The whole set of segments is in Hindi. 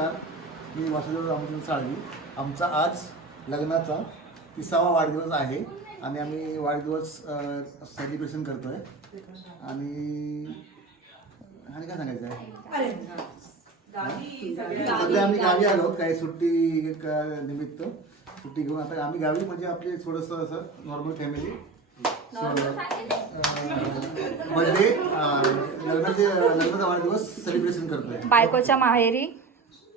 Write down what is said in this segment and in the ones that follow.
मी वासुदेव रामदन साळवी आमचा आज लग्नाचा तिसावा वाढदिवस आहे आणि आम्ही वाढदिवस सेलिब्रेशन करतो आहे आणि आणि काय सांगायचं आहे सध्या आम्ही गावी आलो काही सुट्टी का निमित्त सुट्टी घेऊन आता आम्ही गावी म्हणजे आपले थोडस असं नॉर्मल फॅमिली बर्थडे लग्नाचे लग्नाचा वाढदिवस सार सेलिब्रेशन करतोय बायकोच्या माहेरी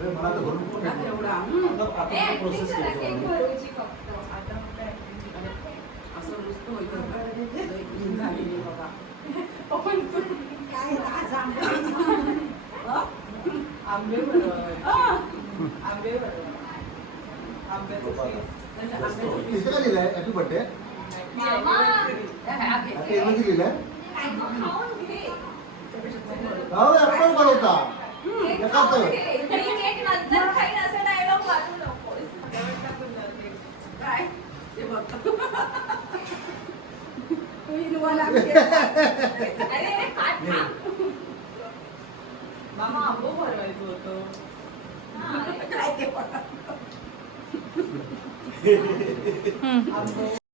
मला तर बनवून पण नाही एवढा मतलब आता तो प्रोसेस केली आहे एक वर्षी फक्त आता काय असं नुसतं होईल काय झालेले बाबा पण काय राजा आंबे आंबे बरोबर आंबे बरोबर मामा, Iniwala ko siya. Ay, ay, cut na. Mama, ang buko na yung photo. Ay, ay,